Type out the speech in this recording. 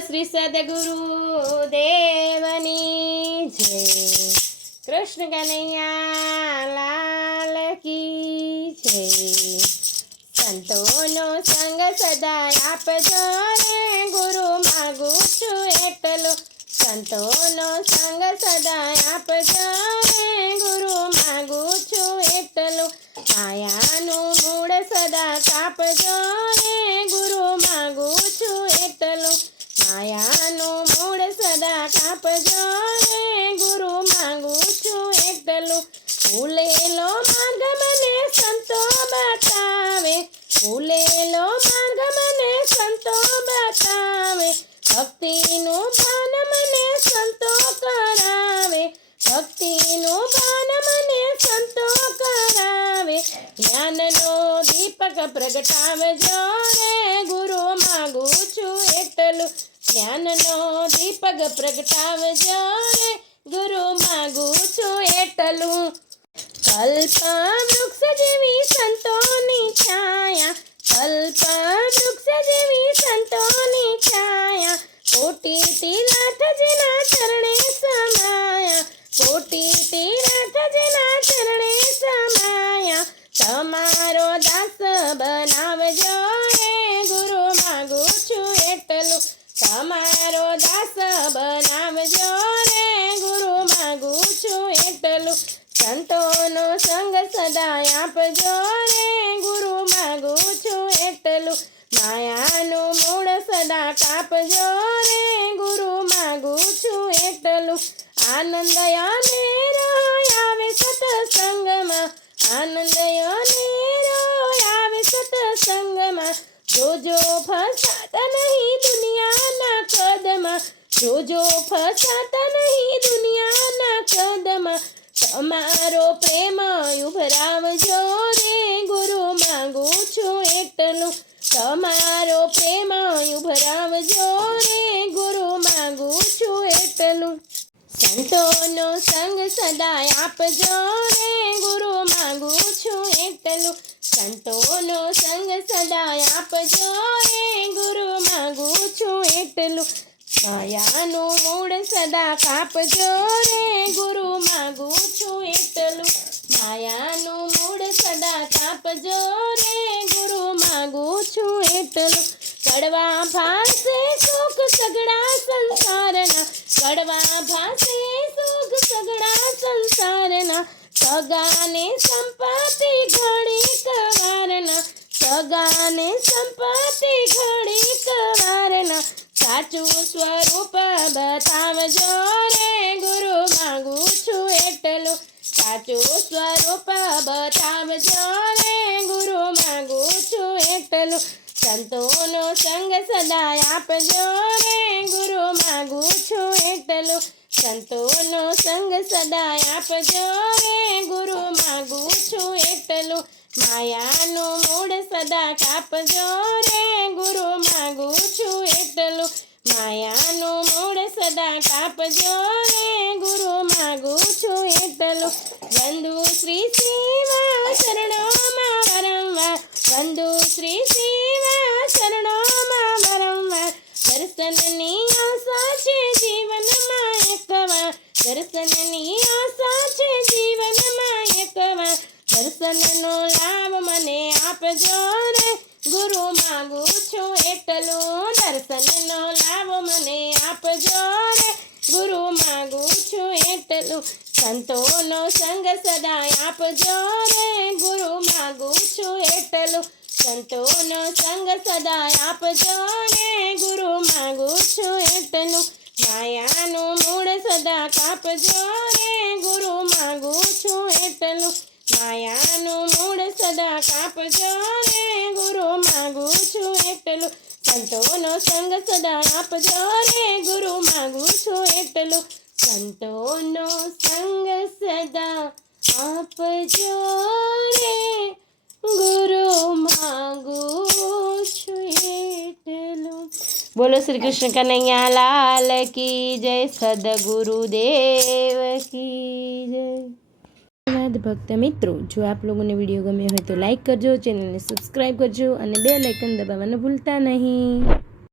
श्री सद्गुरु देवनी जय। कृष्ण कन्हैया लाल की जय। संतोनो संग सदा आपजो रे गुरु मागू छू एटलो। संतोनो संग सदा आपजो रे गुरु मागू छू एटलो। मायानु मूળ સદા કાપજો રે ગુરુ માગુ છું એટલું। માયાનું મૂળ સદા કાપજો રે ગુરુ માગુ છું એટલું। ભૂલેલો માર્ગ મને સંતો બતાવે, ભૂલેલો માર્ગ મને સંતો બતાવે। ભક્તિનું ભાન મને સંતો કરાવે, ભક્તિનું ભાન મને સંતો કરાવે। જ્ઞાનનો દીપક પ્રગટાવજો રે ગુરુ માગુ છું એટલું। જ્ઞાનનો દીપક પ્રગટાવજો રે ગુરુ માગુ છું એટલું। કલ્પ વૃક્ષ જેવી સંતોની છાયા, કલ્પ વૃક્ષ જેવી સંતોની છાયા। કોટી તીર્થ જેના ચરણે સમાયા, કોટી તીર્થ જેના ચરણે સમાયા। તમારો દાસ બનાવજો રે ગુરુ માગુ છું એટલું। તમારો દાસ બનાવજો રે ગુરુ માગુ છું એટલું। સંતોનો સંગ સદા આપજો રે ગુરુ માગુ છું એટલું। માયાનું મૂળ સદા કાપજો રે ગુરુ માગુ છું એટલું। આનંદ અનેરો આવે સત્સંગમાં, આનંદ અનેરો આવે સત્સંગમાં। જોજો ફસાતા નહીં દુનિયાના કદમાં, જોજો ફસાતા નહીં દુનિયાના કદમાં। તમારો પ્રેમ ઉભરાવજો રે ગુરુ માગુ છું એટલું। તમારો પ્રેમ ઉભરાવજો રે ગુરુ માગુ છું એટલું। સંતોનો સંગ સદા આપજો રે ગુરુ માગુ છું એટલું। સંતોનો સંગ સદા આપજો રે ગુરુ માગુ છું એટલું। માયાનું મૂળ સદા કાપજો રે ગુરુ માગુ છું એટલું। માયાનું મૂળ સદા કાપજો રે ગુરુ માગુ છું એટલું। કડવા ભાસે સુખ સગડા સંસારના, કડવા ભાસે સુખ સગડા સંસારના। સગાને સંપત્તિ ઘડી કવારના, સગાને સંપત્તિ ઘડી કવારના। સાચું સ્વરૂપ બતાવજો રે ગુરુ માગુ છું એટલું। સાચું સ્વરૂપ બતાવજો રે ગુરુ માગુ છું એટલું। સંતોનો સંગ સદા આપજો રે ગુરુ માગુ છું એટલું। સંતોનો સંગ સદા આપજો રે ગુરુ માગુ છું એટલું। માયાનું મૂળ સદા કાપજો રે ગુરુ માગુ છું એટલું। માયાનું મૂળ સદા કાપજો રે ગુરુ માગુ છું એટલું। વંદુ શ્રી શિવા શરણોમાં વારંવાર, વંદુ શ્રી શિવા શરણોમાં વારંવાર। દર્શનની આશા છે જીવનમાં એકવાર, દર્શનની આશા છે જીવનમાં એકવાર। દર્શનનો લાભ મને આપજો રે ગુરુ માગુ છું એટલું। દર્શનનો લાભ મને આપજો રે ગુરુ માગુ છું એટલું। સંતોનો સંગ સદા આપજો રે ગુરુ માગુ છું એટલું। સંતોનો સંગ સદા આપજો રે ગુરુ માગુ છું એટલું। માયાનું મૂળ સદા કાપજો રે ગુરુ માગુ છું એટલું। માયાનું મૂળ સદા કાપજો રે ગુરુ માગુ છું એટલું। સંતોનો સંગ સદા આપજો રે ગુરુ માગુ છું એટલું। સંતોનો સંગ સદા આપજો રે ગુરુ માગુ છું એટલું। બોલો શ્રી કૃષ્ણ કનૈયા લાલ કી જય, સદગુરુદેવ કી જય। ધન્યવાદ ભક્ત મિત્રો, જો આપ લોકોને વિડીયો ગમ્યો હોય તો લાઈક કરજો, ચેનલને સબસ્ક્રાઈબ કરજો અને બેલ આઇકન દબાવવાનું ભૂલતા નહીં।